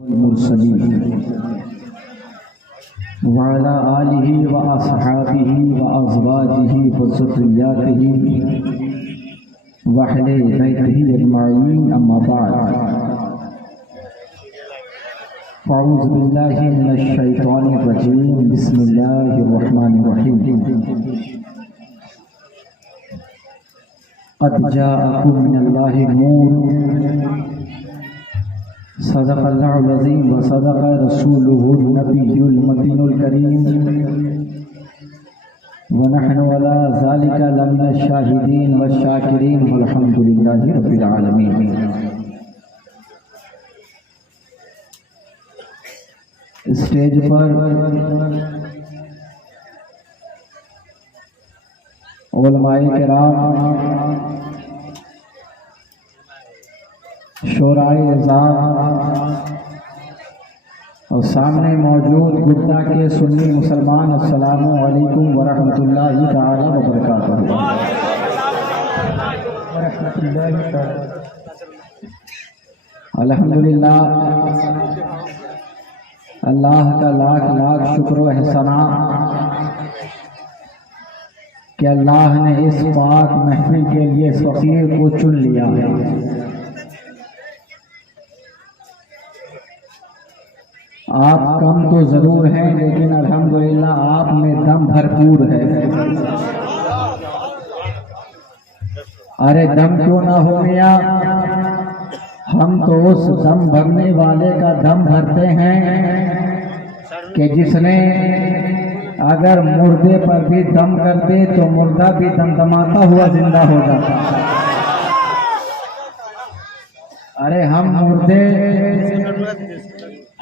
मुरसलीन वअला आलिहि व अस्हाबिहि व अज़वाजिहि व ज़ुर्रिय्यातिहि व अहले बैतिहि अजमईन अम्मा बाद अऊज़ु बिल्लाहि मिनश शैतानिर रजीम बिस्मिल्लाहिर रहमानिर रहीम क़द जाअकुम मिनल्लाहि नूर सदक़ल्लाहुल अज़ीम व सदक़ रसूलुहुन नबियुल मतीनुल करीम व नहनु अला ज़ालिका लमिनश शाहिदीन व शाकिरीन वल्हम्दुलिल्लाहि रब्बिल आलमीन। स्टेज पर उलमाए किराम, शोराए निज़ाम और सामने मौजूद गुड्डा के सुन्नी मुसलमान, अस्सलामु अलैकुम व रहमतुल्लाहि तआला व बरकातहू। अल्हम्दुलिल्लाह, अल्लाह का लाख लाख शुक्र व एहसाना कि अल्लाह ने इस पाक महफिल के लिए इस फ़कीर को चुन लिया है। आप कम तो जरूर हैं, लेकिन अल्हम्दुलिल्लाह आप में दम भरपूर है। अरे दम क्यों ना हो मियां, हम तो उस दम भरने वाले का दम भरते हैं कि जिसने अगर मुर्दे पर भी दम कर दे तो मुर्दा भी दमदमाता हुआ जिंदा हो जाता। अरे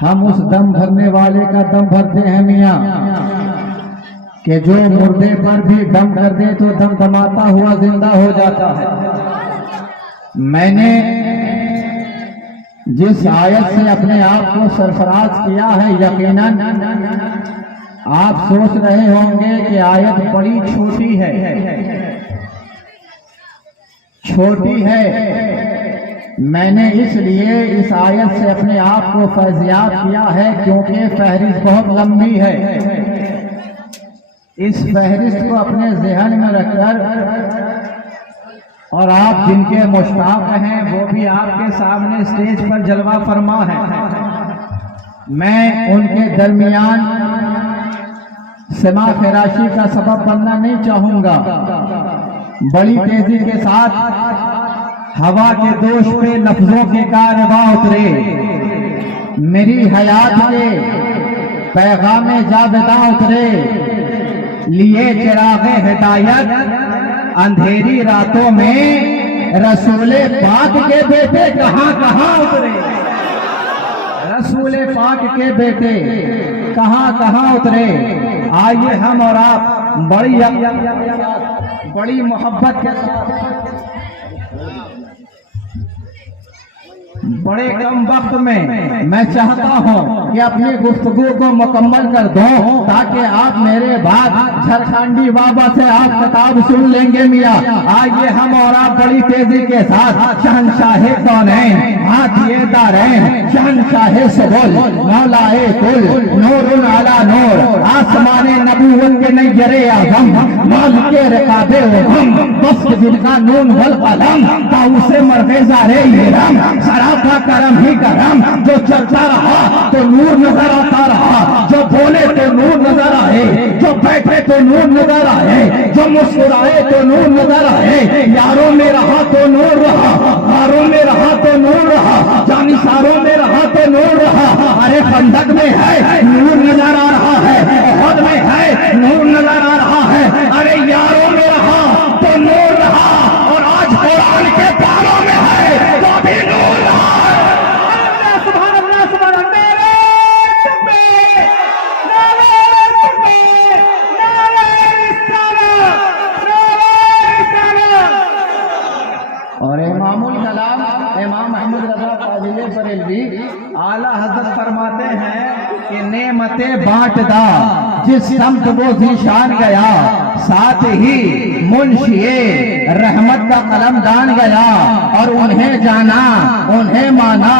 हम उस दम भरने वाले का दम भरते हैं मियाँ कि जो मुर्दे पर भी दम कर दे तो दमदमाता हुआ जिंदा हो जाता है। मैंने जिस आयत से अपने आप को सरफराज किया है, यकीनन आप सोच रहे होंगे कि आयत बड़ी छोटी है। मैंने इसलिए इस आयत से अपने आप को फैज़याब किया है क्योंकि फहरिस्त बहुत लंबी है। इस फहरिस्त को अपने ज़हन में रखकर और आप जिनके मुश्ताक हैं वो भी आपके सामने स्टेज पर जलवा फरमा है, मैं उनके दरमियान समा खराशी का सबब बनना नहीं चाहूंगा। बड़ी तेजी के साथ हवा के दोष पे लफ्जों के कारवा उतरे, मेरी हयात के पैगामे जावेदा उतरे, लिए चिरागे हिदायत अंधेरी रातों में रसूले पाक के बेटे कहां कहां उतरे। रसूले पाक के बेटे कहां कहां उतरे। आइए हम और आप बड़ी मोहब्बत के साथ बड़े कम वक्त में मैं चाहता हूं कि अपनी गुफ्तगू को मुकम्मल कर दूं ताकि आप मेरे बाद झारखंडी बाबा से आप खिताब सुन लेंगे मियाँ। आइए हम और आप बड़ी तेजी के साथ शहनशाहे कौनैन, हाथिए दारैन, शहनशाहे सुबुल, मौलाए कुल, नूरुन अला नूर, आसमाने नबूवत के नैयरे आज़म, मालिके रिकाबे उज़म, वस्फ़ जिनका नून वल कलम, ताऊसे मरग़ेज़ा रे इरम, सरापा करम ही करम, जो चलता रहा तो नूर नजर आता रहा, जो बोले तो नूर नजर आए, जो बैठे तो नूर नजर आए, जो मुस्कुराए तो नूर नजर आए। यारों में रहा तो नूर रहा, हारों में रहा तो नूर रहा, जानिसारों में रहा तो नूर रहा। अरे खंडक में है नूर नजर आ रहा है, उहद में है नूर नजर आ रहा है। अरे यारों में रहा तो नूर रहा, और आज कुरान के पारों में है तो भी नूर रहा। और इमामुल कलाम इमाम अहमद रज़ा फ़ाज़िले बरेलवी आला हज़रत फरमाते हैं कि नेमते बांटदा जिस समत वो ज़ीशान गया, साथ ही मुंशिए रहमत का कलमदान गया और उन्हें जाना, उन्हें माना,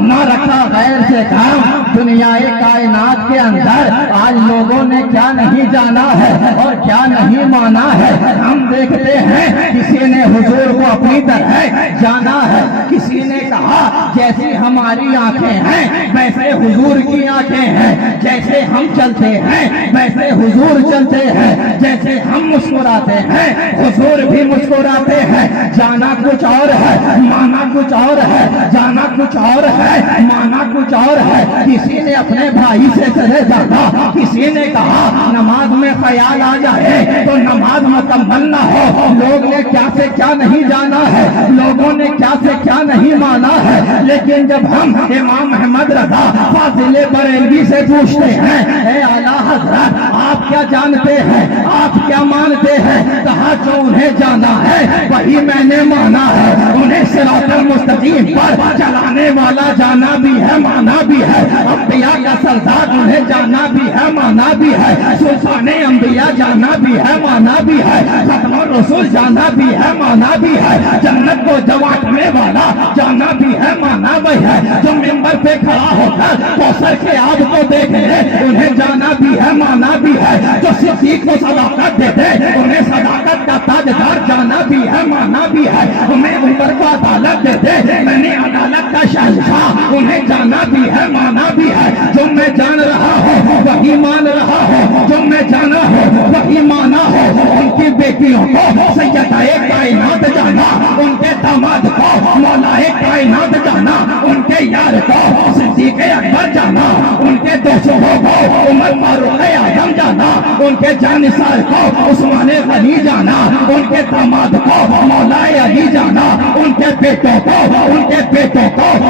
न रखा गैर से काम। दुनियाए कायनात के अंदर आज लोगों ने क्या नहीं जाना है और क्या नहीं माना है। हम देखते हैं किसी ने हुजूर को अपनी तरह जाना है, किसी ने कहा जैसी हमारी आंखें हैं वैसे हुजूर की आंखें हैं, जैसे हम चलते हैं वैसे हुजूर चलते हैं, जैसे हम मुस्कुराते हैं हुजूर भी मुस्कुराते हैं। जाना कुछ और है, माना कुछ और है, जाना कुछ और है, माना कुछ और है। किसी ने अपने भाई से चले जाना, किसी ने कहा नमाज में ख्याल आ जाए तो नमाज मुकम्मल ना हो। लोग ने क्या से क्या नहीं जाना है, लोगों ने क्या से क्या नहीं माना है। लेकिन जब हम इमाम अहमद रजा फाजिले बरेलवी से पूछते हैं, ए आला हज़रत आप क्या जानते हैं, आप क्या मानते हैं, कहा जो उन्हें जाना है वही मैंने माना है। उन्हें सिरातुल मुस्तकीम पर चलाने वाला जाना भी है, माना भी है। अंबिया का सरदार उन्हें जाना भी है, माना भी है। सुल्ताने अंबिया जाना भी है, माना भी है। खत्मुर रसूल जाना भी है, माना भी है। जन्नत को जवाबने वाला जाना भी है, माना भी है। जो मिंबर पे खड़ा होकर कौसर के आग को देख ले उन्हें जाना भी है, माना भी है। जो सिद्दीक को सदाकत देते उन्हें सदाकत का ताजदार जाना भी है, माना भी है। उन्हें उम्र को अदालत देते मैंने अदालत का शहंशाह उन्हें जाना भी है, माना भी है। जो मैं जान रहा हूँ वही मान रहा हूँ, जो मैं जाना हूँ वही माना हो। उनकी बेटियों को सैयदाए कायनात जाना, उनके दामाद को मौलाए कायनात जाना, उनके यार को सिद्दीक अकबर जाना, उनके दोस्तों को उमर फारूक आजम जाना, उनके जानिसार को उस्मान गनी जाना, उनके दामाद को मौलाए अली जाना, उनके बेटों को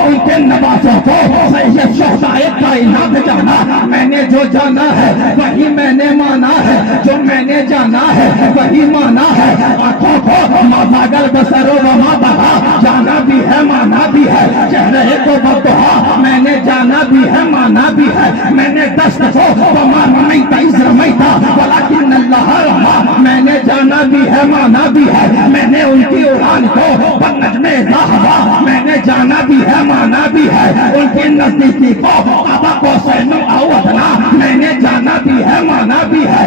उनके नवाजों को सैयद शोहदाए कायनात जाना। मैंने जो जाना है वही मैंने माना है, जो मैंने जाना है वही माना है। आंखों को माजागल बसरो वमा बहा जाना भी है, माना भी है। चेहरे को बदहा मैंने जाना भी है, माना भी है। मैंने दस्त को वमा रमैता इज़ रमैता वलाकिन अल्लाह रमा मैंने जाना भी है, माना भी है। मैंने उनकी उड़ान को बनजमे ज़हरा मैंने जाना भी है, माना भी है। उनके नजदीकी को अबा को सैनो अवधना मैंने जाना भी है, माना भी है।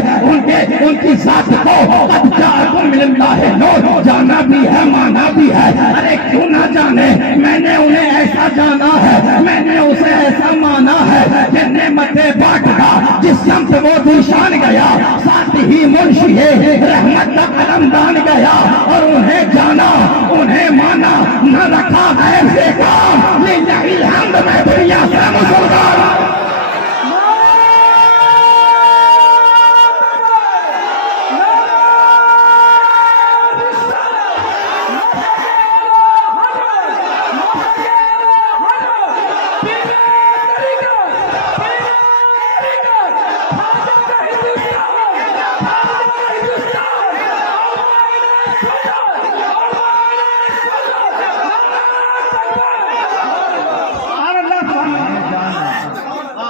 उनकी साथ को मिलल्लाहि नूर जाना भी है, माना भी है। अरे क्यों ना जाने, मैंने उन्हें ऐसा जाना है, मैंने उसे ऐसा माना है कि नेमते बांटता जिस शम्स वो दिशान गया, साथ ही मुंशिए रहमत का कलमदान गया। और उन्हें जाना, उन्हें माना, न रखा ऐसे काम लिल्लाहिल हम्द में दुनिया से मुसलमान।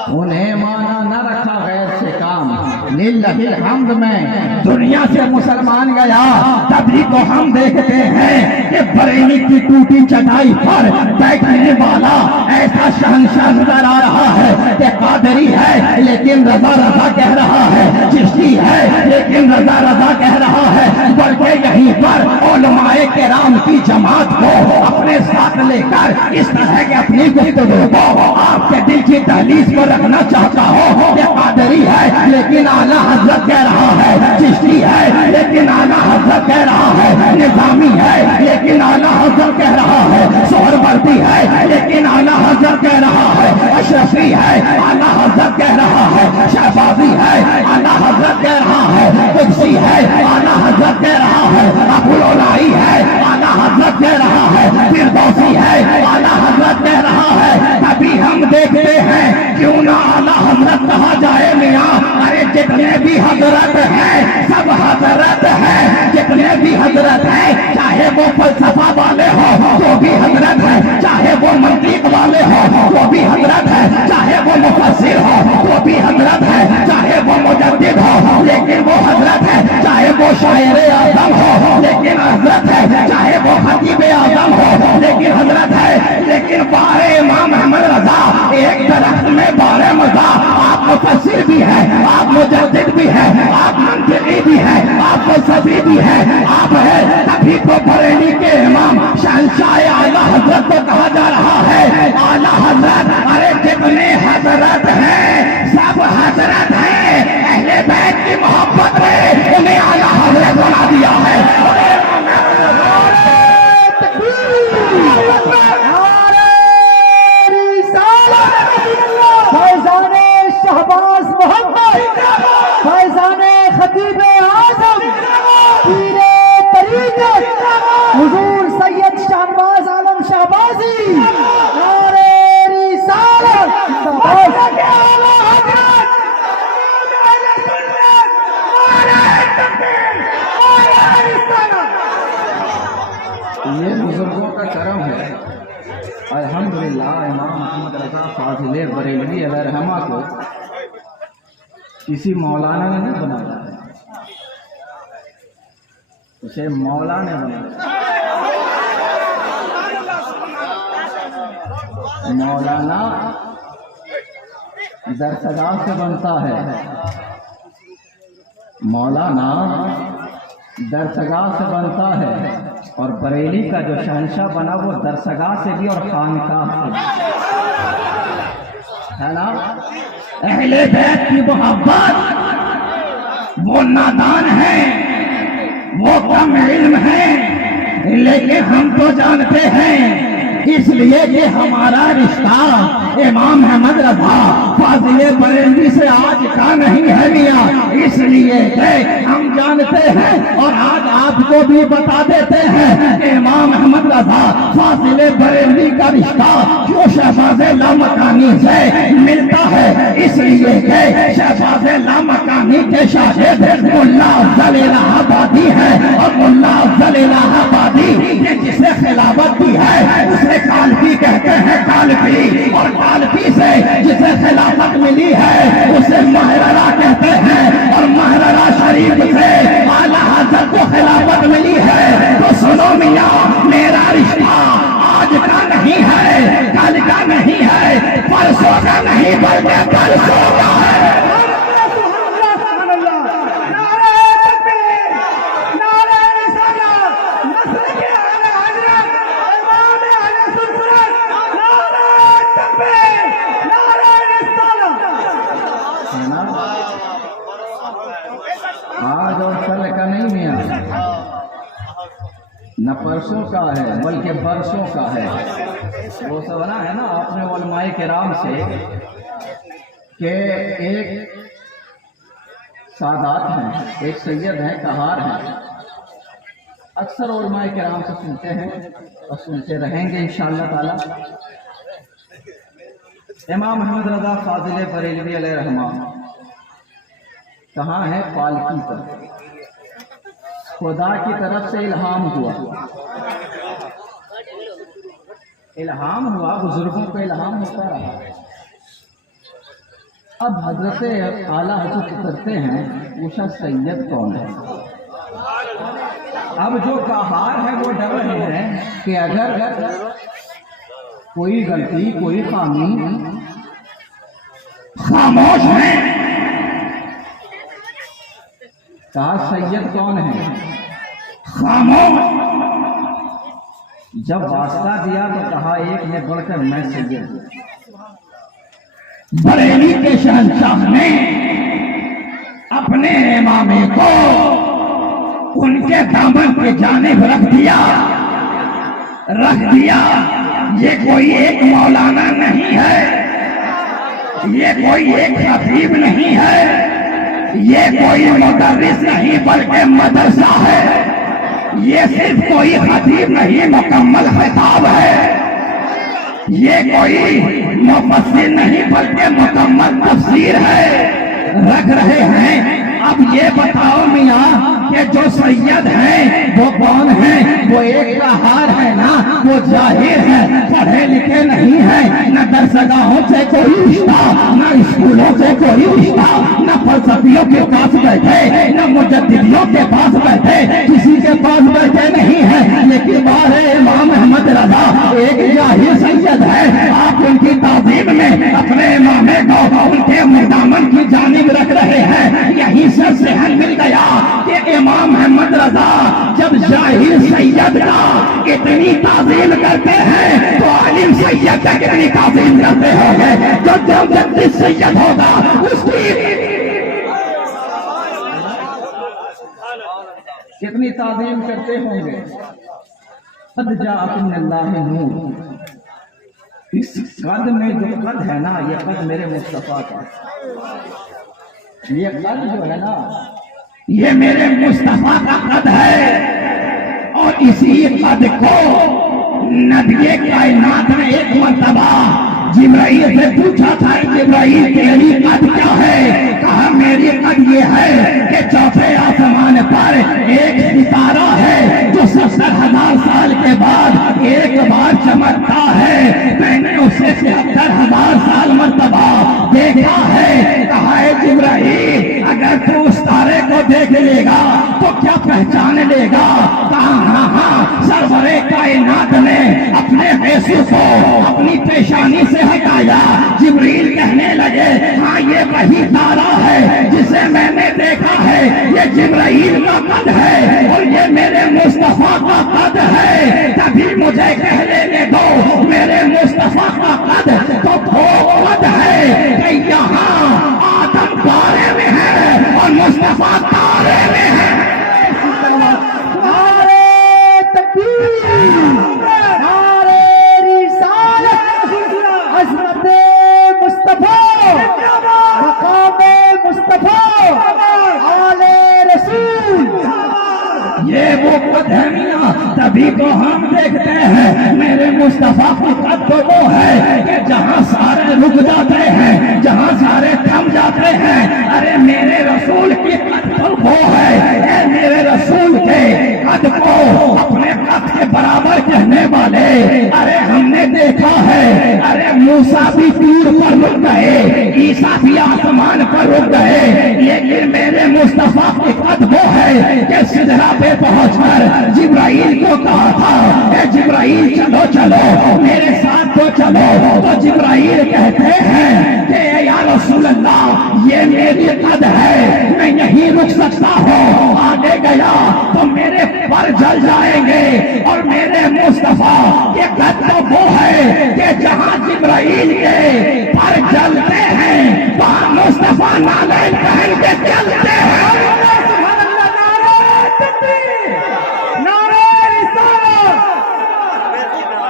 उन्हें माना, न रखा गैर से काम। लिल्लाहिल हम्द में दुनिया से मुसलमान गया। तभी तो हम देखते हैं कि बरेली की टूटी चटाई पर बैठने वाला ऐसा शहंशाह नजर आ रहा है कि कादरी है लेकिन रजा रजा कह रहा है, चिश्ती है लेकिन रजा रजा कह रहा है। बल्कि यहीं पर उलमाए किराम की जमात को अपने साथ लेकर इस तरह के अपनी गुफ्तगू को आपके दिल की दहलीज पर रखना चाहता हो। ये कादरी है लेकिन आला हजरत कह रहा है, चिश्ती है लेकिन आला हजरत कह रहा है, निजामी है लेकिन आला हजरत कह रहा है, सोहरवर्दी है लेकिन आला हजरत कह रहा है, अशरफी है आला हजरत कह रहा है, शहबाजी है आला हजरत कह रहा है, कुदसी है आला हजरत कह रहा है, अबुलौलाई है आला हजरत कह रहा है, फिरदौसी है आला हजरत कह रहा है। तभी हम देखते हैं क्यों ना आला हजरत कहा जाए मियाँ। अरे जितने भी हजरत है सब हजरत है, जितने भी हजरत है चाहे वो फलसफा वाले हो तो भी हजरत है, चाहे वो मंतीक वाले हो तो भी हजरत है, चाहे वो मुफस्सिर हो तो भी हजरत है, चाहे वो मुजद्दिद हो लेकिन वो हजरत है, चाहे वो शायर आज़म हो में बारे मजा, आप मुफस्सिर भी है, आप मुजद्दिद भी है, आप मंतिकी भी है, आप फलसफी भी है, आप है। तभी तो बरेली के इमाम शहंशाह आला हजरत को कहा जा रहा है आला हजरत। अरे कितने हजरत हैं, सब हजरत हैं। अहले बैत की मोहब्बत में उन्हें आला हजरत बना दिया है। फैजाने शहबाज मोहम्मद, फैजाने खतीब आजम, पीरे तरीक़त हुजूर सैयद शहबाज आलम शहबाजी, नारे रिसालत, ये बुजुर्गों का करम है। अल्हम्दुलिल्लाह इमाम मोहम्मद रज़ा फाज़िले बरेलवी अलैहिर्रहमा को किसी मौलाना ने नहीं बनाया है, उसे मौला ने बनाया। मौलाना दरसगाह से बनता है, मौलाना दरसगाह से बनता है। और बरेली का जो शहंशाह बना वो दरसगाह से भी और खानकाह से भी, है ना। अहले बैत की मोहब्बत, वो नादान है, वो कम इल्म है, लेकिन हम तो जानते हैं इसलिए कि हमारा रिश्ता इमाम अहमद रज़ा फाज़िले बरेलवी से आज का नहीं है मियां। इसलिए हम जानते हैं और आज आपको भी बता देते हैं कि इमाम अहमद रज़ा फाज़िले बरेलवी का रिश्ता जो शहबाज लामकानी से मिलता है। इसलिए कि शहबाज लामकानी के शागिर्द मुल्ला अफजल इलाहाबादी है और मुल्ला अफजल इलाहाबादी ने जिसे खिलाफत दी है उसे कालपी कहते हैं, कालपी। और कालपी से जिसे खिलाफत मिली है उसे महररा कहते हैं और महररा शरीफ से आला हज़रत को खिलाफत मिली है। तो सुनो मियां, मेरा रिश्ता आज का नहीं है, कल का नहीं है, परसों का नहीं बल्कि परसों का है। आज और कल का नहीं मियां, न परसों का है बल्कि बरसों का है। वो सब ना है ना आपने उलमाए किराम से कि एक सादात हैं, एक सैयद हैं, कहार हैं। अक्सर उलमाए किराम से सुनते हैं और सुनते रहेंगे इंशाअल्लाह ताला। इमाम अहमद रज़ा फाज़िले बरेलवी अलैहिर्रहमा कहाँ है? पालकी पर खुदा की तरफ से इल्हाम हुआ, इल्हाम हुआ, बुजुर्गों को इल्हाम होता रहा। अब हजरत आला हजरत उतरते हैं, पूछा सैयद कौन है। अब जो कहार है वो डर रहे हैं कि अगर कोई गलती, कोई खामी, खामोश है। कहा सैयद कौन है? खामोश। जब वास्ता दिया तो कहा एक ने बढ़कर मैं सैयद हूं। बरेली के शहंशाह ने अपने इमामे को उनके दामन के जानिब रख दिया। ये कोई एक मौलाना नहीं है, ये कोई एक खतीब नहीं है, ये कोई मुदर्रिस नहीं बल्कि मदरसा है। ये सिर्फ कोई खतीब नहीं, मुकम्मल खिताब है। ये कोई मुफस्सिर नहीं बल्कि मुकम्मल तफसीर है। रख रहे हैं। अब ये बताओ मियां कि जो सैयद हैं वो कौन है? वो एक कहार है ना, वो जाहिर है, पढ़े लिखे नहीं है, न दरसगाहों से कोई रिश्ता, न स्कूलों से कोई रिश्ता, न फलसफियों के पास बैठे, न मुजद्दिदियों के पास बैठे, किसी के पास बैठे नहीं है। लेकिन बारे इमाम अहमद रज़ा एक जाहिर सैयद है। आप उनकी ताज़ीम में अपने इमाम को उनके मुर्दामन की जानिब रख रहे हैं। यहीं से ज़हन मिल गया कि इमाम अहमद रजा जब जाहिर सैयद का इतनी ताज़ीम करते हैं तो आलिम सैयद का कितनी ताज़ीम करते होंगे। जो जद्दी सैयद होगा उसकी कितनी ताज़ीम करते होंगे। कद जाअकुम मिनल्लाहि नूर, इस कद में जो कद है ना, ये कद मेरे मुस्तफा का, ये कद जो है ना, ये मेरे मुस्तफा का कद है। और इसी कद को नबी कायनात ने एक मर्तबा जिब्राइल से पूछा था, जिब्राइल तेरी कद क्या है? कहा मेरी कद ये है कि चौथे आसमान पर एक सितारा है जो 70,000 साल के बाद एक बार चमकता है। मैंने उसे 70,000 साल मर्तबा देखा है। कहा है जिब्राइल अगर तू उस तारे को देख लेगा तो क्या पहचान लेगा? कहा हाँ हाँ। सरवरे कायनात ने अपने यीशु को अपनी पेशानी से हटाया। जिब्रील कहने लगे हाँ ये वही तारा है जिसे मैंने देखा है, ये जिब्राइल का कद है और ये मेरे मुस्तफा का कद है। तभी मुझे कह लेने दो मेरे मुस्तफा का कद तो वो कद है कि यहाँ आदम तारे में है और मुस्तफा तारे में है। नारे तकबीर, नारे रिसालत, अज़मते मुस्तफा, मकामे मुस्तफा, आले रसूल। ये वो कद है मियां, तभी तो हम देखते हैं मेरे मुस्तफा की कद तो वो है कि जहाँ सारे रुक जाते हैं, जहाँ सारे थम जाते हैं, अरे मेरे रसूल की कद तो वो है। मेरे रसूल के कद को अपने कद के बराबर कहने वाले अरे हमने देखा है। अरे मूसा भी तीर पर रुक गए, ईसा भी आसमान पर रुक गए, लेकिन मेरे मुस्तफा की कद वो है कि सिदरा पे पहुंचकर जिब्राइल को कहा था ए जिब्राइल चलो चलो मेरे साथ तो चलो। तो जिब्राइल कहते हैं कि या रसूल अल्लाह ये मेरी कद है, मैं नहीं रुक सकता हूँ। आगे गया तो मेरे पर जल जाएंगे और मेरे मुस्तफा के कद तो वो है कि जहाँ जिब्राइल के पर जलते हैं वहाँ मुस्तफा नाले पहन के चलते हैं।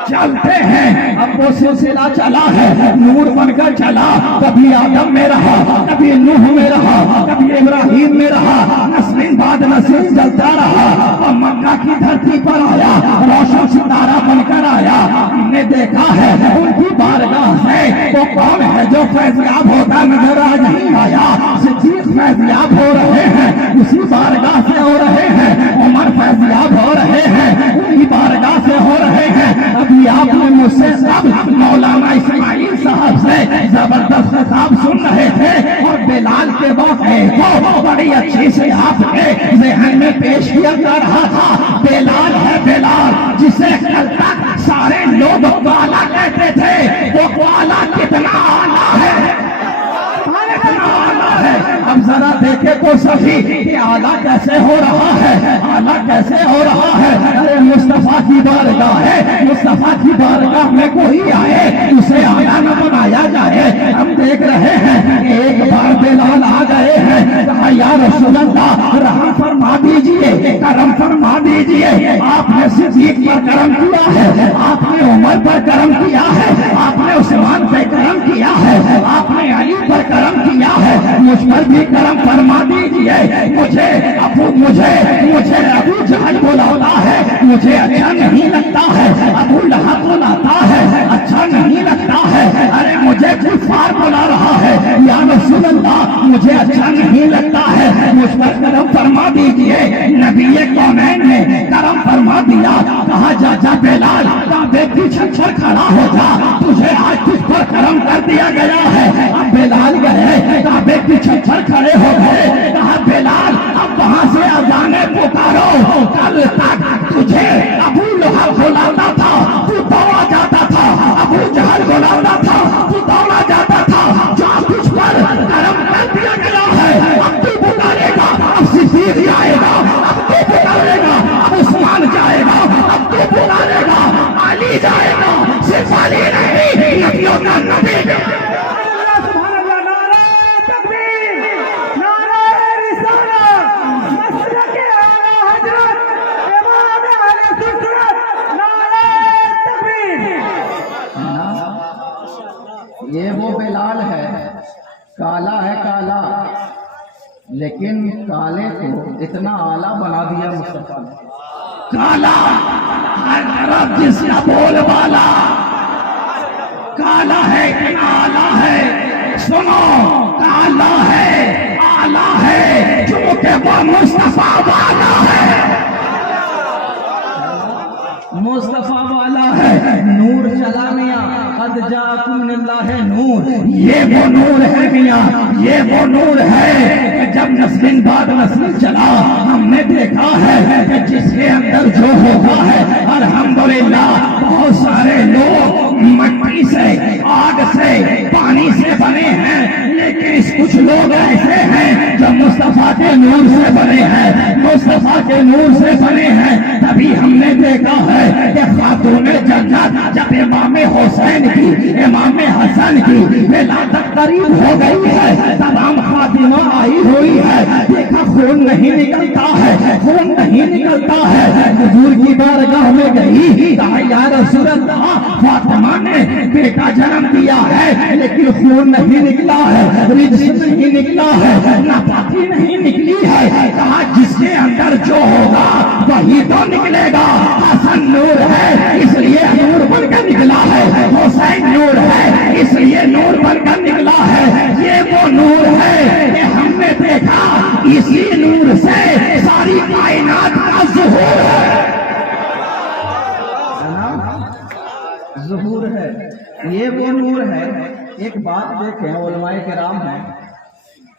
चलते हैं। अब वो सिलसिला चला है, नूर बनकर चला, कभी आदम में रहा, कभी नूह में रहा, कभी इब्राहिम में रहा, नस्लीन बाद नस्लीन चलता रहा और मक्का की धरती पर आया, रोशन सितारा बनकर आया। हमने देखा है उनकी बारगाह से वो कौन है जो फैज़याब होता नजर आ नहीं आया। सिद्दीक फैज़याब हो रहे हैं, उसी बारगाह से हो रहे हैं। उमर फैज़याब हो रहे हैं, उनकी बारगाह से हो रहे हैं। अभी आपने मुझसे सब मौलाना इस्माइल साहब से जबरदस्त खिताब सुन रहे थे और बिलाल के वाक़े को बड़ी अच्छी से आपके ज़हन में पेश किया जा रहा था। बिलाल है बिलाल जिसे कल तक सारे लोग वाला कहते थे, वो वाला कितना आला है, कितना आला है। अब जरा देखे तो सही कि आला कैसे हो रहा है, आला कैसे हो रहा है। अरे मुस्तफा की बारगाह है, मुस्तफा की बारगाह में कोई आए उसे आला न बनाया जाए। हम देख रहे हैं एक बार बिलाल आ गए हैं, कहा या रसूल अल्लाह रहम फरमा दीजिए, करम फरमा दीजिए। आपने सिद्दीक पर करम किया है, आपने उमर पर करम किया है, आपने उस्मान पर करम किया है, आपने अली पर करम किया है, मुझ पर भी करम फरमा दीजिए। मुझे अबू जहल बुलाता है, मुझे अच्छा नहीं लगता है। अबू लहब बुलाता है, अच्छा नहीं लगता है। अरे मुझे कुफार बुला रहा है, या रसूल अल्लाह मुझे अच्छा नहीं लगता है, मुझ पर करम फरमा दीजिए। नबी कौनैन ने करम फरमा दिया, कहा जा जा बिलाल काबे की छज्जर खड़ा हो जा, तुझे आज तुझ पर करम कर दिया गया है। अब बिलाल गए काबे की छज्जर खड़े हो गए, कहा बिलाल अब वहां से अजाने पुकारो। कल तक तुझे अबू लहब बुलाता था, तू दौड़ा जाता था, अबू जहल बुलाता था, काला है काला, लेकिन काले को इतना आला बना दिया मुस्तफा ने। काला हर तरफ जिसका बोल वाला, काला है इतना आला है। सुनो, काला है आला है क्योंकि वो मुस्तफा वाला है, मुस्तफा वाला है। नूर चला मियां, कद जाकुम मिनल्लाह नूर। ये वो नूर है मियां, ये वो नूर है कि जब नस्लिन बाद नस्ल चला, हमने देखा है कि जिसके अंदर जो होता है, अल्हम्दुलिल्लाह बहुत सारे लोग मट्टी से, आग से, पानी से बने हैं, लेकिन कुछ लोग ऐसे हैं जो मुस्तफा के नूर से बने हैं, मुस्तफा के नूर से बने हैं। तभी हमने देखा है कि खातूने जन्नत जब इमाम हुसैन की, इमाम हसन की विलादत करीब हो गई है, तमाम खातिमा आई हुई है। देखा खून नहीं निकलता है, खून नहीं निकलता है। हुजूर की बारगाह में गई, कहा या रसूल अल्लाह, फातिमा ने बेटा जन्म दिया है लेकिन खून नहीं निकला है, रिज्स नहीं निकला है, नापाकी नहीं निकली है। कहा जिसके अंदर जो होगा वही तो निकलेगा। हसन नूर है इसलिए नूर बनकर निकला है, हुसैन नूर है इसलिए नूर बनकर निकला है। ये वो नूर है कि हमने देखा, इसी नूर से सारी कायनात का ज़ुहूर है ना, ज़ुहूर है। ये वो नूर है। एक बात देखें, उलमाए किराम हैं,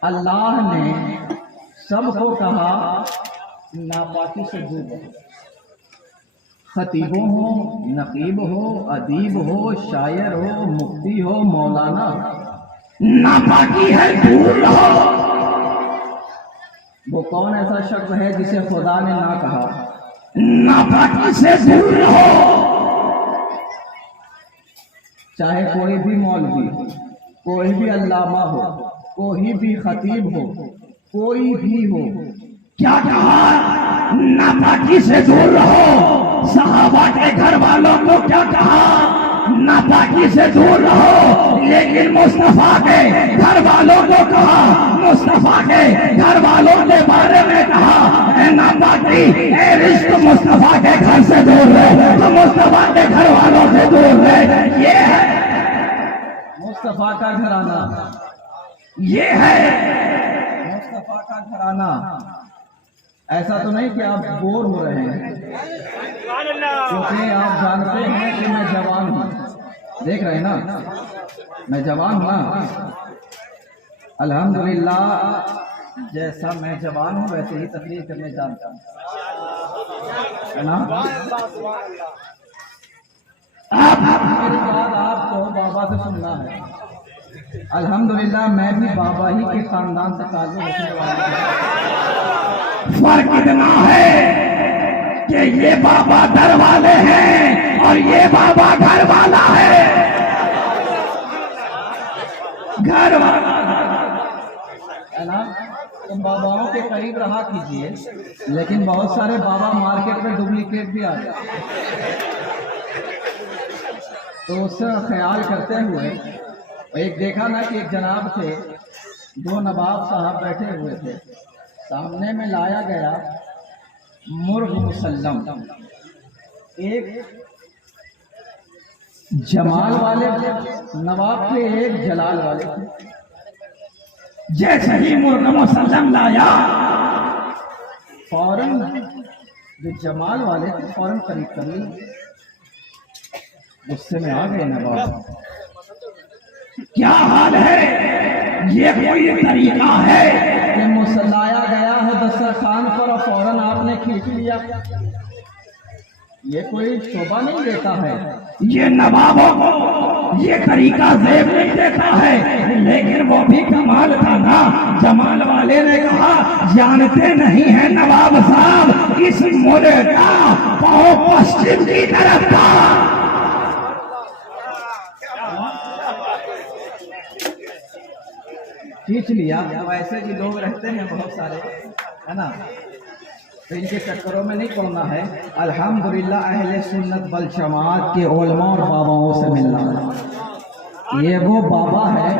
अल्लाह ने सबको कहा नापाकी से दूर रहो। खतीबों हो, नकीब हो, अदीब हो, शायर हो, मुफ्ती हो, मौलाना, नापाकी है दूर रहो। वो कौन ऐसा शख्स है जिसे खुदा ने ना कहा नापाकी से दूर रहो। चाहे कोई भी मौलवी हो, कोई भी अल्लामा हो, कोई भी खतीब हो, कोई भी हो, क्या कहा? नापाकी से दूर रहो। सहाबा के घर वालों को क्या कहा? नापाकी से दूर रहो। लेकिन मुस्तफा के घर वालों को कहा, मुस्तफा के घर वालों के बारे में कहा, ए नापाकी, ए रिश्त मुस्तफा के घर से दूर रहे, तो मुस्तफा के घर वालों से दूर रहे। ये है मुस्तफा का घराना, ये है मुस्तफा का घराना। ऐसा तो नहीं कि आप बोर हो रहे हैं, क्योंकि आप जानते हैं कि मैं जवान हूँ। देख रहे हैं ना, मैं जवान हूँ ना। अल्हम्दुलिल्लाह, जैसा मैं जवान हूँ वैसे ही तकरीर करने जानता हूँ, है ना। मेरी बात आपको बाबा से सुनना है। अल्हम्दुलिल्लाह, मैं भी बाबा ही के खानदान से ताल्लुक रखने वाला हूँ। फर्क इतना है कि ये बाबा दर वाले हैं और ये बाबा घर वाला है। घर वाला है ना। तो बाबाओं के करीब रहा कीजिए, लेकिन बहुत सारे बाबा मार्केट में डुप्लीकेट भी आ जाते, तो उससे ख्याल करते हुए एक देखा ना कि एक जनाब थे, दो नवाब साहब बैठे हुए थे, सामने में लाया गया मुर्ग मुसल्लम। एक जमाल वाले नवाब थे, एक जलाल वाले थे। जैसे ही मुर्ग मुसल्लम लाया, फौरन जो जमाल वाले थे फौरन करीब कर ली, गुस्से में आ गए नवाब। क्या हाल है? ये कोई तरीका है कि मुसल्लाया गया है दस्तरखान पर और फौरन आपने खींच लिया? ये कोई शोभा नहीं देता है। ये नवाबों को ये तरीका जेब नहीं देता है। लेकिन वो भी कमाल था ना, जमाल वाले ने कहा, जानते नहीं है नवाब साहब, इस मुल्क का पांव पश्चिम की तरफ था। खींच लिया। वैसे भी लोग रहते हैं बहुत सारे, है ना, तो इनके चक्करों में नहीं पड़ना है। अल्हम्दुलिल्लाह, अहले सुन्नत वल जमात के उलमा और बाबाओं से मिलना है। ये वो बाबा है,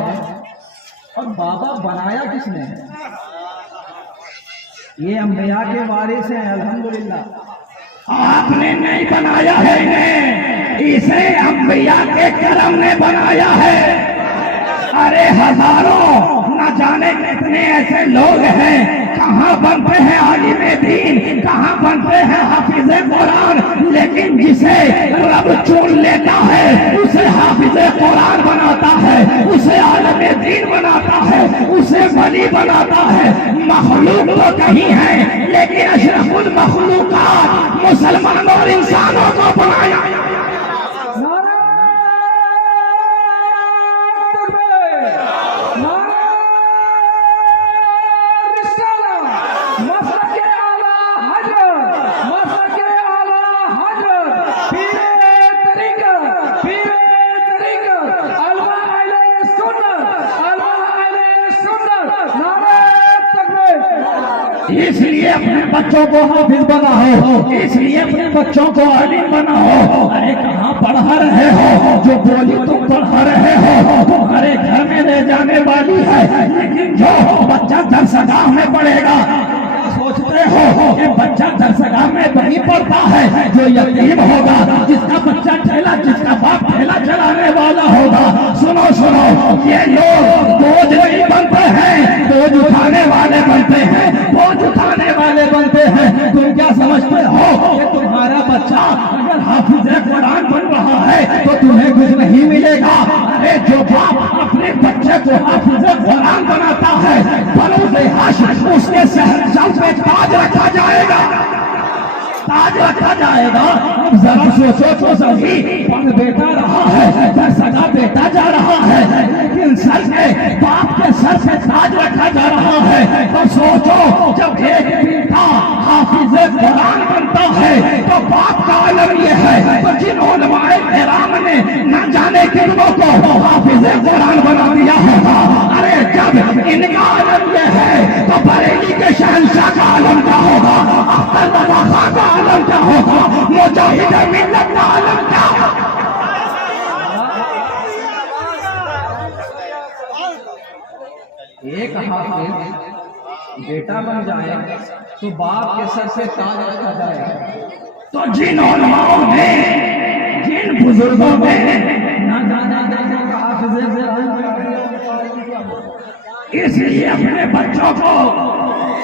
और बाबा बनाया किसने है? ये अंबिया के वारिस हैं अल्हम्दुलिल्लाह। आपने नहीं बनाया है इन्हें, इसे अंबिया के करम ने बनाया है। अरे हजारों न जाने कितने ऐसे लोग हैं, कहाँ बनते हैं आलिम दीन, कहाँ बनते हैं हाफिज कुरान, लेकिन जिसे रब चुन लेता है उसे हाफिज कुरान बनाता है, उसे आलिम दीन बनाता है, उसे वली बनाता है। मखलूक तो कहीं है, लेकिन अशरफुल मखलूकात मुसलमानों और इंसानों को बनाया। इसलिए अपने बच्चों को हाफिज बनाओ, इसलिए अपने बच्चों को आलिम बनाओ। अरे कहाँ पढ़ा रहे हो? जो बोली तुम पढ़ा रहे हो तुम्हारे घर में रह जाने वाली है, लेकिन जो बच्चा दरसगाह में पढ़ेगा, सोचते हो कि बच्चा दरसगाह में नहीं पढ़ता है, जो यतीम होगा, जिसका बच्चा ठेला, जिसका बाप ठेला चलाने वाला होगा। सुनो सुनो, ये लोग बोझ नहीं बनते हैं, बोझ उठाने वाले बनते हैं, बोझ उठाने वाले बनते हैं। तुम क्या समझते हो कि तुम्हारा बच्चा अगर हाफिज कुरान बन रहा है तो तुम्हें कुछ नहीं मिलेगा? अरे जो बाप अपने बच्चे को हाफिज कुरान बनाता है, बरूद हाशिम उसके सर पे ताज रखा जाएगा, ताज रखा जाएगा। अब जरा सोचो तो सही, पढ़ बेटा रहा है, दरसगा बेटा जा रहा है, लेकिन सर पे, बाप के सर पे ताज रखा जा रहा है। तो सोचो, जब एक बेटा हाफिज कुरान बनता है तो बाप का आलम ये है। तो जिन उलमाए किराम ने न जाने कितनों को हाफिज कुरान बना दिया होगा, अरे जब इनका आलम ये है तो बरेली के शहंशाह का आलम क्या होगा, अख्तर बाबा खां का आलम क्या होगा, मुजाहिद मिल्लत का आलम क्या होगा? एक हाफिज बेटा बन जाए तो बाप के सर से ताज रखा जाएगा। तो जिन उलमाओं ने, जिन बुजुर्गों ने इसलिए अपने बच्चों को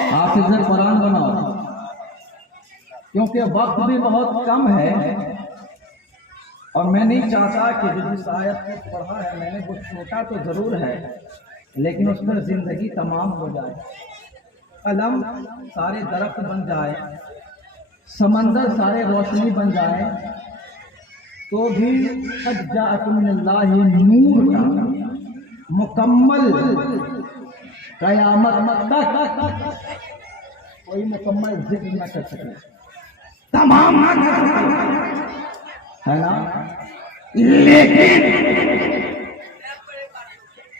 हाफिज कुरान बनाओ, क्योंकि वक्त भी बहुत कम है और मैं नहीं चाहता कि जिस आयत को पढ़ा है मैंने वो छोटा तो जरूर है, लेकिन उसमें जिंदगी तमाम हो जाए, कलम सारे दरख्त बन जाए, समंदर सारे रोशनी बन जाए, तो भी कद जाअकुम मिनल्लाहि नूर का मुकम्मल कयामत तक कोई मुकम्मल जिक्र न कर सके, तमाम ना कर सकते, है ना। लेकिन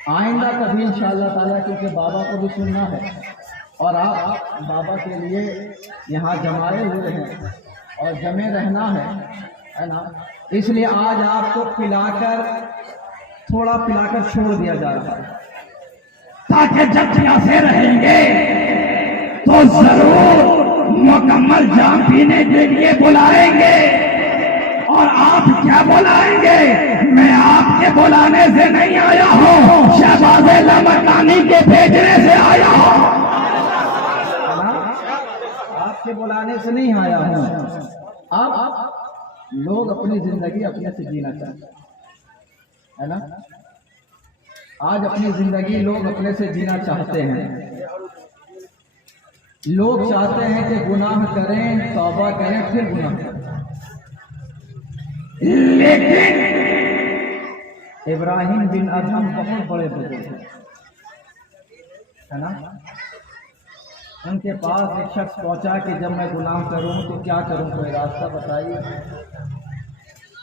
आइंदा कभी इंशाअल्लाह ताला, क्योंकि बाबा को भी सुनना है और आप बाबा के लिए यहाँ जमाए हुए हैं और जमे रहना है ना। इसलिए आज आपको पिलाकर, थोड़ा पिलाकर छोड़ दिया जा रहा है, ताकि जब प्यासे रहेंगे तो जरूर मुकम्मल जाम पीने के लिए बुलाएंगे। और आप क्या बुलाएंगे? मैं आपके बुलाने से नहीं आया हूँ, शहबाज लमकानी के भेजने से आया हूँ। आपके बुलाने से नहीं आया हूँ। अब लोग अपनी जिंदगी अपने से जीना चाहते हैं, है ना। आज अपनी जिंदगी लोग अपने से जीना चाहते हैं। लोग चाहते हैं कि गुनाह करें, तौबा करें, फिर गुनाह करें। लेकिन इब्राहिम बिन अदहम बहुत बड़े बुजुर्ग हैं, है ना। उनके पास एक शख्स पहुंचा कि जब मैं गुनाह करूं तो क्या करूं, कोई रास्ता बताइए।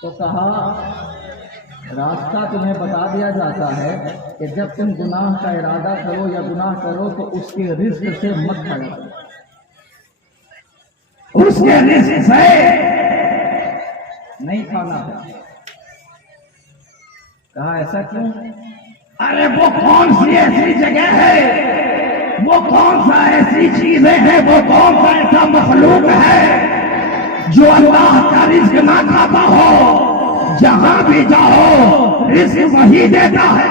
तो कहा, रास्ता तुम्हें बता दिया जाता है कि जब तुम गुनाह का इरादा करो या गुनाह करो तो उसके रिस्क से मत खाओ, उसके रिस्क से नहीं खाना है। कहा, ऐसा क्यों? अरे वो कौन सी ऐसी जगह है, वो कौन सा ऐसी चीजें हैं, वो कौन सा ऐसा मखलूक है जो अल्लाह का रिज्क ना खाता हो। जहां भी जाओ रिज्क वही देता है,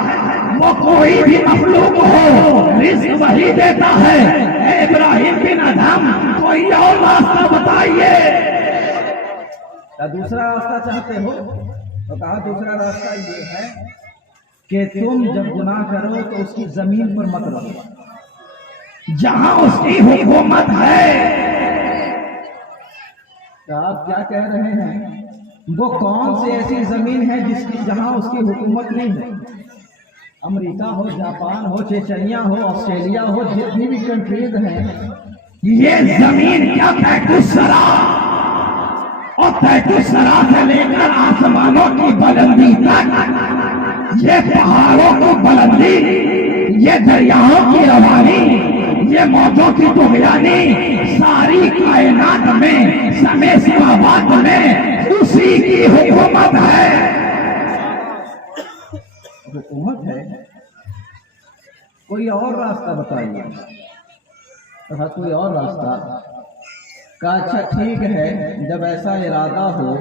वो कोई भी मखलूक हो रिज्क वही देता है। ए इब्राहिम बिन अदहम, कोई और रास्ता बताइए। दूसरा रास्ता चाहते हो तो कहा दूसरा रास्ता ये है कि तुम जब गुनाह करो तो उसकी जमीन पर मत रहो जहां उसकी हुकूमत है। तो आप क्या कह रहे हैं, वो कौन सी ऐसी जमीन है जिसकी जहां उसकी हुकूमत नहीं है? अमेरिका हो, जापान हो, चेचनिया हो, ऑस्ट्रेलिया हो, जितनी भी कंट्रीज हैं, ये जमीन क्या तैतुसरा और तैतुसरा से लेकर आसमानों की बुलंदी तक, ये पहाड़ों की बुलंदी, ये दरियाओं की रवानी, ये मौजों की तुगयानी, सारी कायनात में समय समावात में उसी की हुकूमत है। हुकूमत है। कोई और रास्ता बताइए। कहा कोई और रास्ता। कहा अच्छा ठीक है, जब ऐसा इरादा हो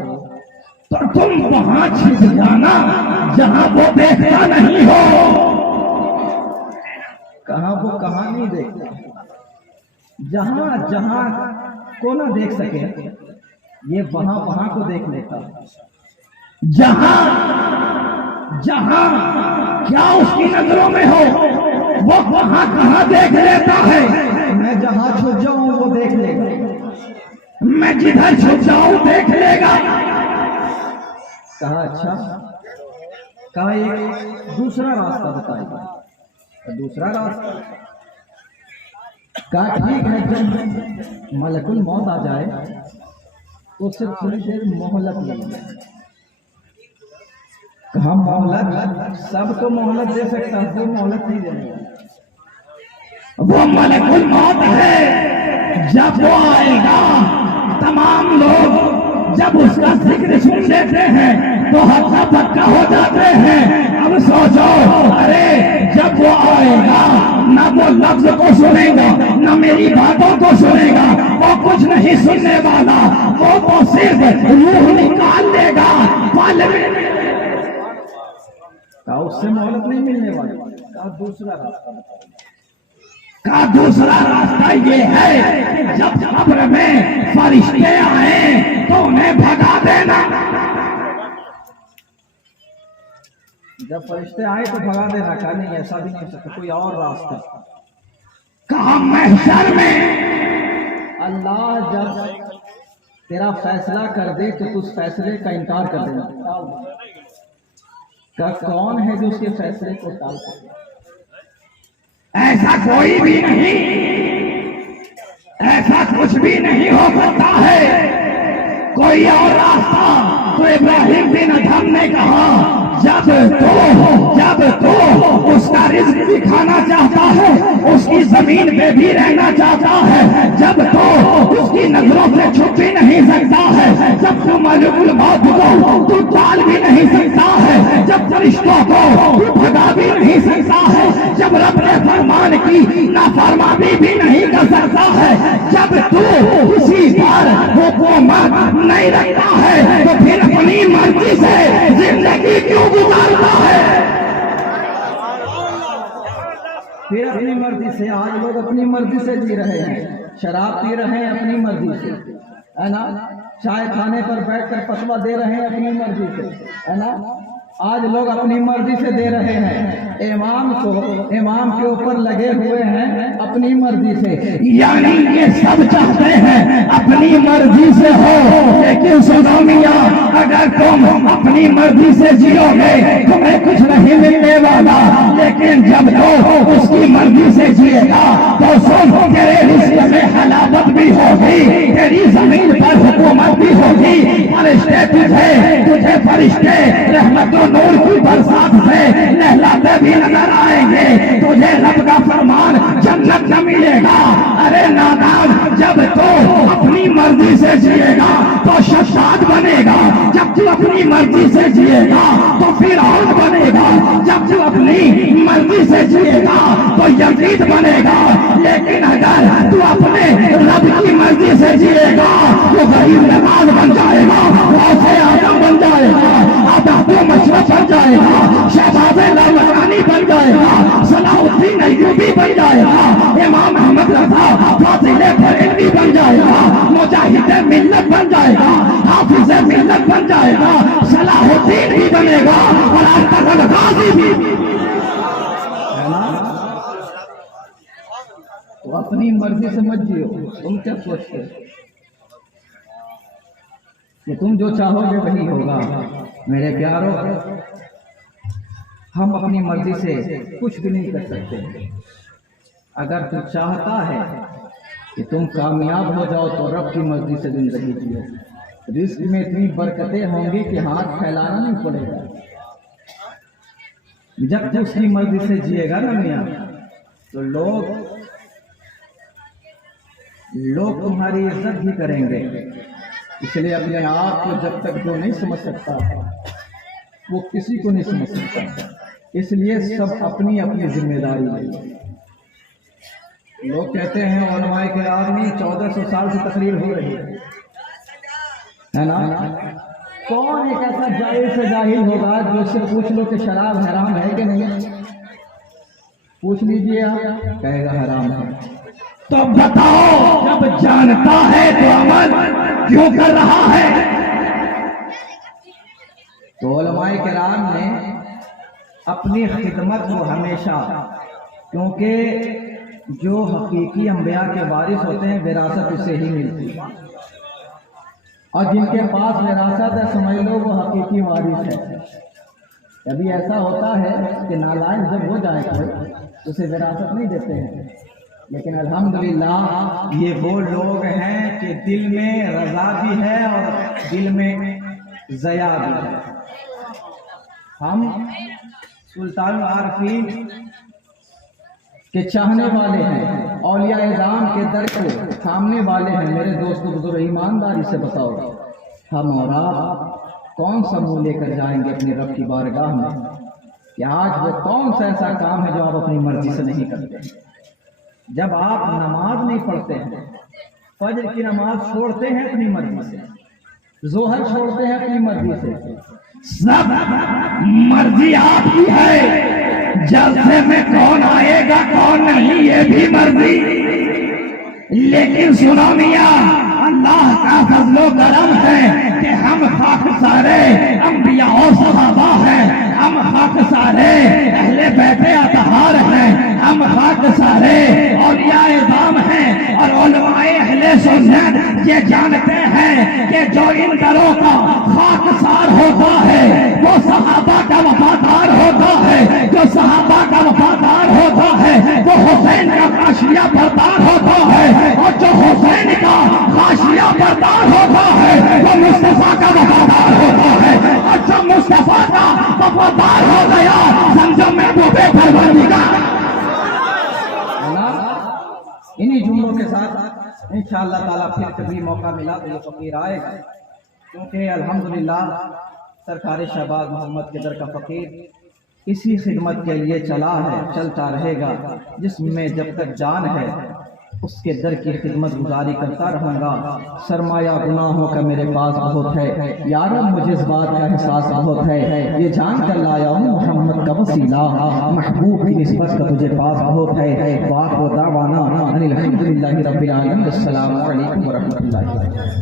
तो तुम वहां छिप जाना जहां वो देखता नहीं हो। कहा वो कहाँ नहीं देखता, जहां जहां को ना देख सके ये वहां वहां को देख लेता। जहां जहां क्या उसकी नजरों में हो वो वहां कहां देख लेता है। मैं जहां छुप जाऊं वो देख लेगा, मैं जिधर छुप जाऊं देख लेगा। कहा अच्छा, कहा एक दूसरा रास्ता बताइए। तो दूसरा रास्ता कहा ठीक है, जब मलकुल मौत आ जाए तो उससे थोड़ी देर मोहलत लगे। कहा मोहलत, सब तो मोहलत दे सकता है, वो मोहलत नहीं देगा। वो मलकुल मौत है, जब वो आएगा तमाम लोग जब उसका जिक्र सुन लेते हैं तो हक्का पक्का हो जाते हैं। अब सोचो, अरे जब वो आएगा ना वो लफ्ज को सुनेगा ना मेरी बातों को सुनेगा, वो कुछ नहीं सुनने वाला, वो तो सिर्फ रूह निकाल देगा पल में। कहा उससे मोहलत नहीं मिलने वाली। कहा दूसरा रास्ता। का दूसरा रास्ता ये है, जब कब्र में फरिश्ते आए तो उन्हें भगा देना। जब फरिश्ते आए तो भगा देना। कहा नहीं, ऐसा भी नहीं हो सकता, कोई और रास्ता। कहा महशर में अल्लाह जब तेरा फैसला कर दे तो उस फैसले का इनकार कर देना। का कौन है जो उसके फैसले को टाल सके? ऐसा कोई भी नहीं, ऐसा कुछ भी नहीं हो सकता है। कोई और रास्ता। तो इब्राहिम बिन अदहम ने कहा, जब तो उसका रिज्क भी खाना चाहता है, उसकी जमीन पे भी रहना चाहता है, जब तो उसकी नजरों से छुप भी नहीं सकता है, जब तो मलकुल मौत को तू टाल भी नहीं सकता है, जब फरिश्तों को तू भगा भी नहीं सकता है, जब रब के फरमान की नाफरमानी भी नहीं कर सकता है, जब तू उसी पर हुकूमत नहीं रखता है, तो फिर अपनी मर्जी से जिंदगी क्यों गुजारता है? फिर अपनी मर्जी से। आज लोग अपनी मर्जी से जी रहे हैं, शराब पी रहे हैं अपनी मर्जी से, है ना। चाय खाने पर बैठकर फतवा दे रहे हैं अपनी मर्जी से, है ना। आज लोग अपनी मर्जी से दे रहे हैं। इमाम के ऊपर लगे हुए हैं अपनी मर्जी से। यानी ये सब चाहते हैं अपनी मर्जी से हो, लेकिन सुनो मियां, अगर तुम अपनी मर्जी से जियोगे तुम्हें कुछ नहीं मिलने वाला, लेकिन जब तो उसकी मर्जी से जिएगा तो सुन, तेरे रिश्ते में हलावत भी होगी, तेरी जमीन पर हुकूमत भी होगी, फरिश्ते तुझे फरिश्ते रहमत और नूर की बरसात से नहलाते भी नजर आएंगे, तुझे रब का फरमान जन्नत न मिलेगा। अरे नादान, जब तो अपनी मर्जी से जिएगा तो शक शाद बनेगा जब तू अपनी मर्जी से जिएगा, तो फिरौन बनेगा जब तू अपनी मर्जी से जिएगा, तो यजीद बनेगा। लेकिन अगर तू अपने रब की मर्जी से जिएगा तो गरीब नवाज बन जाएगा, गौसे आजम बन जाएगा, आदातो मशरफ बन जाएगा, शहजादे लालकानी बन जाएगा, सलाहुद्दीन अय्यूबी बन जाएगा, इमाम अहमद रजा फातिले बरेलवी बन जाएगा, मुजाहिद मिल्लत बन जाएगा, हाफिज मिल्लत बन जाएगा, सलाहुद्दीन भी बनेगा और अब्दुल गाजी भी। है ना? तो अपनी मर्जी से मत जियो। तुम क्या सोचते हो कि तुम जो चाहोगे वही होगा? मेरे प्यारों, हम अपनी मर्जी से कुछ भी नहीं कर सकते। अगर तू चाहता है कि तुम कामयाब हो जाओ तो रब की मर्जी से जिंदगी जियो। रिस्क में इतनी बरकतें होंगी कि हाथ फैलाना नहीं पड़ेगा। जब तू उसकी मर्जी से जिएगा ना मियाँ, तो लोग तुम्हारी इज्जत भी करेंगे। इसलिए अपने आप को जब तक जो नहीं समझ सकता वो किसी को नहीं समझ सकता। इसलिए सब अपनी अपनी जिम्मेदारी ले। लोग कहते हैं उलमाए किराम में 1400 साल से तकरीर हो रही है ना? कौन एक ऐसा जाहिल से जाहिल होगा जो उससे पूछ लो कि शराब हराम है कि नहीं? पूछ लीजिए, आप कहेगा हराम है। तो बताओ, जब जानता है तो अमल क्यों कर रहा है? तो उलमाए किराम ने अपनी खिदमत को हमेशा, क्योंकि जो हकीकी अंबिया के वारिस होते हैं विरासत उसे ही मिलती है, और जिनके पास विरासत है समझ लो वो हकीकी वारिस है। कभी ऐसा होता है कि नालायक जब हो जाए कोई उसे विरासत नहीं देते हैं, लेकिन अल्हम्दुलिल्लाह ये वो लोग हैं कि दिल में रजा भी है और दिल में ज़या भी है। हम सुल्तान आरफीन के चाहने वाले हैं, औलिया इज़ाम के दर को थामने वाले हैं। मेरे दोस्तों बुजुर्ग, ईमानदारी से बताओ, हम और आप कौन सा मुंह लेकर जाएंगे अपने रब की बारगाह में कि आज वो कौन सा ऐसा काम है जो आप अपनी मर्जी से नहीं करते? जब आप नमाज नहीं पढ़ते हैं, फजर की नमाज छोड़ते हैं अपनी मर्जी से, जोहर छोड़ते हैं अपनी मर्जी से, सब मर्जी आपकी है। जलसे में कौन आएगा कौन नहीं ये भी मर्जी। लेकिन सुनो मियां, अल्लाह का फजलो करम है कि हम खाक सारे अंबिया और सहाबा हैं, हम खाक सारे अहले बैते अतहार हैं, हम खाक सारे औलिया इज़ाम हैं। और उलमाए अहले सुन्नत ये जानते हैं कि जो इन दरों का खाकसार होता है वो सहाबा का वफादार होता है, जो सहाबा का वफादार होता है वो हुसैन का खाशिया बरदार होता है, और जो हुसैन का खाशिया बरदार होता है वो मुस्तफा का वफादार होता है, और जो मुस्तफा का वफादार हो गया समझो महबूबे परवरदिगार। इन्हीं जुमलों के साथ इंशाअल्लाह ताला फिर कभी मौका मिला तो ये फकीर आएगा, क्योंकि अल्हम्दुलिल्लाह सरकार शहबाज मोहम्मद के दर का फकीर इसी खिदमत के लिए चला है, चलता रहेगा। जिसमें जब तक जान है उसके दर की खिदमत गुजारी करता रहूँगा। सरमाया गुनाहों का मेरे पास बहुत है, यार मुझे इस बात का एहसास बहुत है, ये जान कर लाया हूँ मोहम्मद का वसीला, महबूब की निस्बत का तुझे पास बहुत है। वाक़ व दावाना अनिल हम्दुलिल्लाहि रब्बिल आलमीन। अस्सलामु अलैकुम व रहमतुल्लाहि।